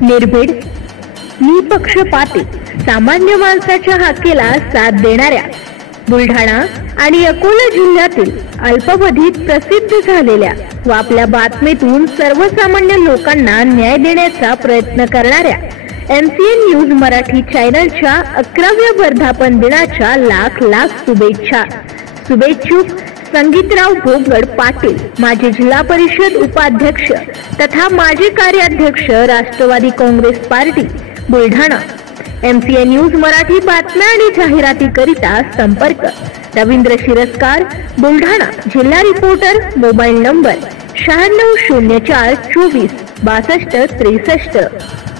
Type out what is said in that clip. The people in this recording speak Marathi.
निर्भीड, निपक्षपाती, सामान्य माणसाच्या हाकेला साथ देणाऱ्या बुलढाणा आणि अकोला जिल्ह्यातील अल्पावधीत प्रसिद्ध झालेल्या व आपल्या बातमीतून सर्वसामान्य लोकांना न्याय देण्याचा प्रयत्न करणाऱ्या MCN न्यूज मराठी चॅनलच्या 11व्या वर्धापन दिनाच्या लाख लाख शुभेच्छा। शुभेच्छुक संगीतराव भोगड पाटील, माजी जिल्हा परिषद उपाध्यक्ष तथा माजी कार्याध्यक्ष Rashtrawadi Congress party Buldhana. MCN news Marathi बातम्या आणि जाहिरातीकरिता संपर्क रवींद्र शिरस्कार, बुलढाणा। जिल्हा रिपोर्टर, मोबाईल नंबर 9604 24 62 63।